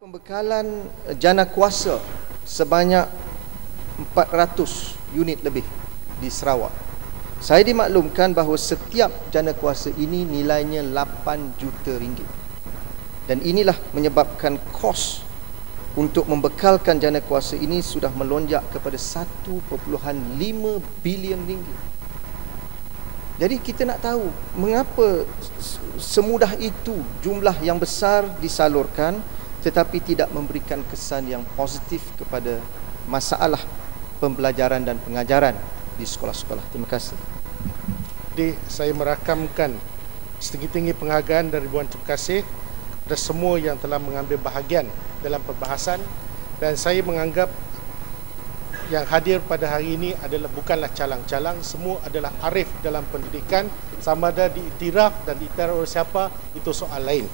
Pembekalan jana kuasa sebanyak 400 unit lebih di Sarawak. Saya dimaklumkan bahawa setiap jana kuasa ini nilainya 8 juta ringgit. Dan inilah menyebabkan kos untuk membekalkan jana kuasa ini sudah melonjak kepada 1.5 bilion ringgit. Jadi kita nak tahu mengapa semudah itu jumlah yang besar disalurkan tetapi tidak memberikan kesan yang positif kepada masalah pembelajaran dan pengajaran di sekolah-sekolah. Terima kasih. Jadi saya merakamkan setinggi-tinggi penghargaan dan ribuan terima kasih kepada semua yang telah mengambil bahagian dalam perbahasan, dan saya menganggap yang hadir pada hari ini adalah bukanlah calang-calang, semua adalah arif dalam pendidikan. Sama ada diiktiraf dan diiktiraf oleh siapa, itu soal lain.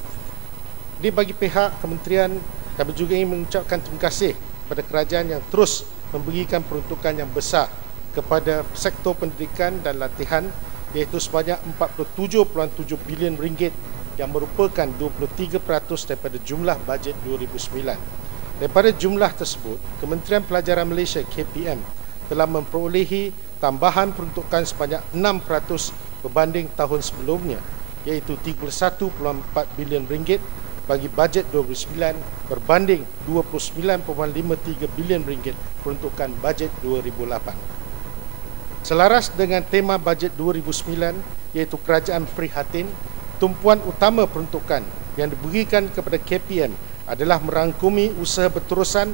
Jadi bagi pihak kementerian, kami juga ingin mengucapkan terima kasih kepada kerajaan yang terus memberikan peruntukan yang besar kepada sektor pendidikan dan latihan, iaitu sebanyak 47.7 bilion ringgit yang merupakan 23% daripada jumlah bajet 2009. Daripada jumlah tersebut, Kementerian Pelajaran Malaysia KPM telah memperolehi tambahan peruntukan sebanyak 6% berbanding tahun sebelumnya, iaitu 31.4 bilion ringgit bagi bajet 2009 berbanding 29.53 bilion ringgit peruntukan bajet 2008. Selaras dengan tema bajet 2009, iaitu kerajaan prihatin, tumpuan utama peruntukan yang diberikan kepada KPM adalah merangkumi usaha berterusan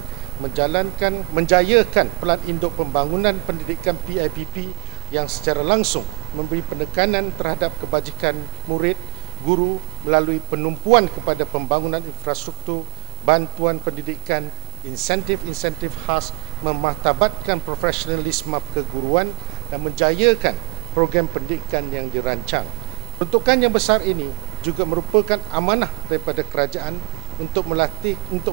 menjayakan pelan induk pembangunan pendidikan PIPP yang secara langsung memberi penekanan terhadap kebajikan murid, guru melalui penumpuan kepada pembangunan infrastruktur, bantuan pendidikan, insentif-insentif khas, memartabatkan profesionalisme keguruan dan menjayakan program pendidikan yang dirancang. Peruntukan yang besar ini juga merupakan amanah daripada kerajaan untuk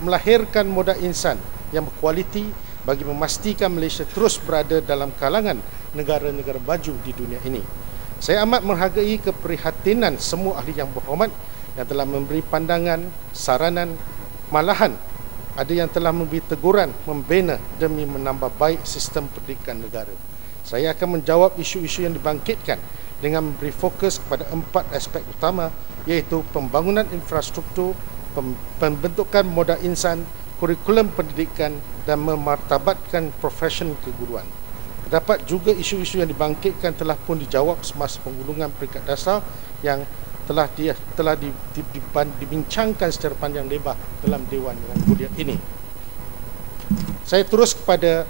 melahirkan modal insan yang berkualiti bagi memastikan Malaysia terus berada dalam kalangan negara-negara maju di dunia ini. Saya amat menghargai keprihatinan semua ahli yang berhormat yang telah memberi pandangan, saranan, malahan ada yang telah memberi teguran, membina demi menambah baik sistem pendidikan negara. Saya akan menjawab isu-isu yang dibangkitkan dengan memberi fokus kepada 4 aspek utama, iaitu pembangunan infrastruktur, pembentukan modal insan, kurikulum pendidikan dan memartabatkan profesion keguruan. Terdapat juga isu-isu yang dibangkitkan telah pun dijawab semasa penggulungan peringkat dasar yang telah dibincangkan secara panjang lebar dalam Dewan Yang Mulia ini. Saya terus kepada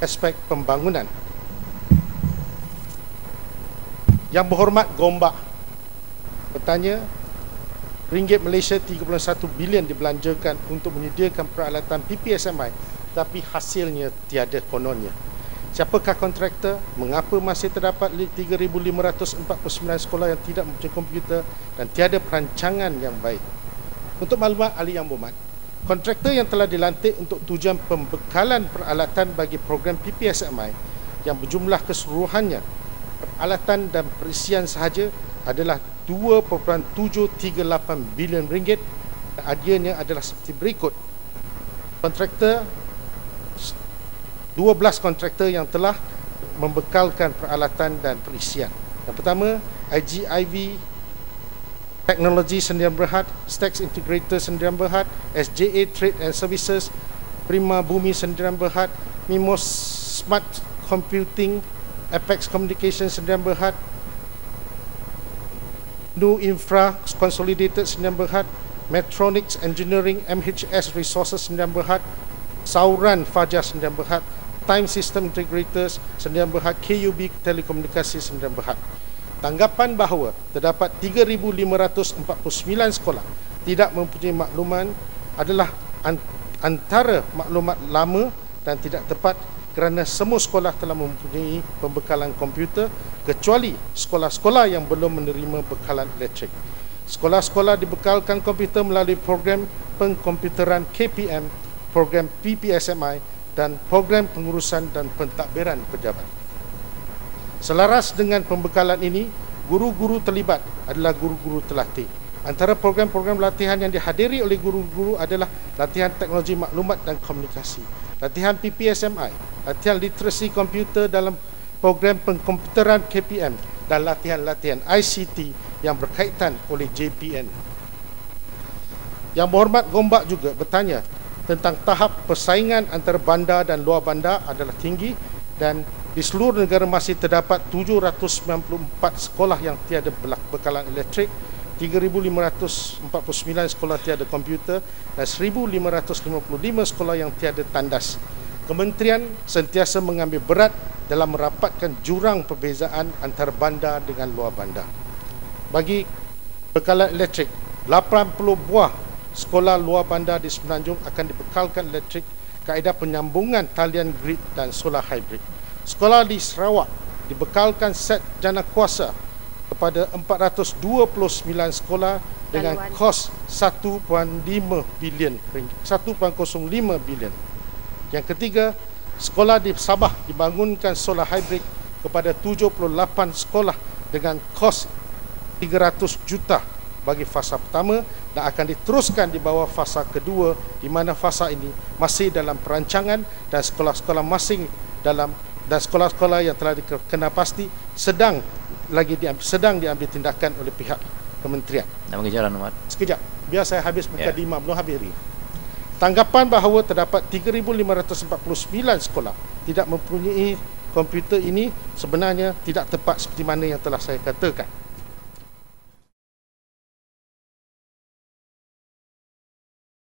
aspek pembangunan. Yang berhormat Gombak bertanya, ringgit Malaysia 31 bilion dibelanjakan untuk menyediakan peralatan PPSMI, tapi hasilnya tiada kononnya. Siapakah kontraktor? Mengapa masih terdapat 3,549 sekolah yang tidak mempunyai komputer dan tiada perancangan yang baik? Untuk maklumat ahli yang berhormat, kontraktor yang telah dilantik untuk tujuan pembekalan peralatan bagi program PPSMI yang berjumlah keseluruhannya peralatan dan perisian sahaja adalah 2.738 bilion ringgit. Hadiahnya adalah seperti berikut. 12 kontraktor yang telah membekalkan peralatan dan perisian. Yang pertama, IGIV Technology Sdn Bhd, Stax Integrator Sdn Bhd, SJA Trade and Services, Prima Bumi Sdn Bhd, Mimos Smart Computing, Apex Communication Sdn Bhd, Nu Infra Consolidated Sdn Bhd, Metronics Engineering MHS Resources Sdn Bhd, Sauran Fajar Sdn Bhd, Time System Integrators Sdn Bhd, KUB Telekomunikasi Sdn Bhd. Tanggapan bahawa terdapat 3,549 sekolah tidak mempunyai makluman adalah antara maklumat lama dan tidak tepat, kerana semua sekolah telah mempunyai pembekalan komputer kecuali sekolah-sekolah yang belum menerima bekalan elektrik. Sekolah-sekolah dibekalkan komputer melalui program pengkomputeran KPM, program PPSMI dan program pengurusan dan pentadbiran pejabat. Selaras dengan pembekalan ini, guru-guru terlibat adalah guru-guru terlatih. Antara program-program latihan yang dihadiri oleh guru-guru adalah latihan teknologi maklumat dan komunikasi, latihan PPSMI, latihan literasi komputer dalam program pengkomputeran KPM dan latihan-latihan ICT yang berkaitan oleh JPN. Yang berhormat Gombak juga bertanya tentang tahap persaingan antara bandar dan luar bandar adalah tinggi dan di seluruh negara masih terdapat 794 sekolah yang tiada bekalan elektrik, 3,549 sekolah tiada komputer dan 1,555 sekolah yang tiada tandas. Kementerian sentiasa mengambil berat dalam merapatkan jurang perbezaan antara bandar dengan luar bandar. Bagi bekalan elektrik, 80 buah sekolah luar bandar di Semenanjung akan dibekalkan elektrik kaedah penyambungan talian grid dan solar hybrid. Sekolah di Sarawak dibekalkan set jana kuasa kepada 429 sekolah dengan kos 1.5 bilion. Yang ketiga, sekolah di Sabah dibangunkan solar hybrid kepada 78 sekolah dengan kos 300 juta bagi fasa pertama dan akan diteruskan di bawah fasa kedua, di mana fasa ini masih dalam perancangan dan sekolah-sekolah masing dalam dan sekolah-sekolah yang telah dikenal pasti sedang diambil tindakan oleh pihak kementerian. Nak bagi jalan, Ahmad. Sekejap, biar saya habis mukadimah, belum habis lagi. Tanggapan bahawa terdapat 3,549 sekolah tidak mempunyai komputer ini sebenarnya tidak tepat seperti mana yang telah saya katakan.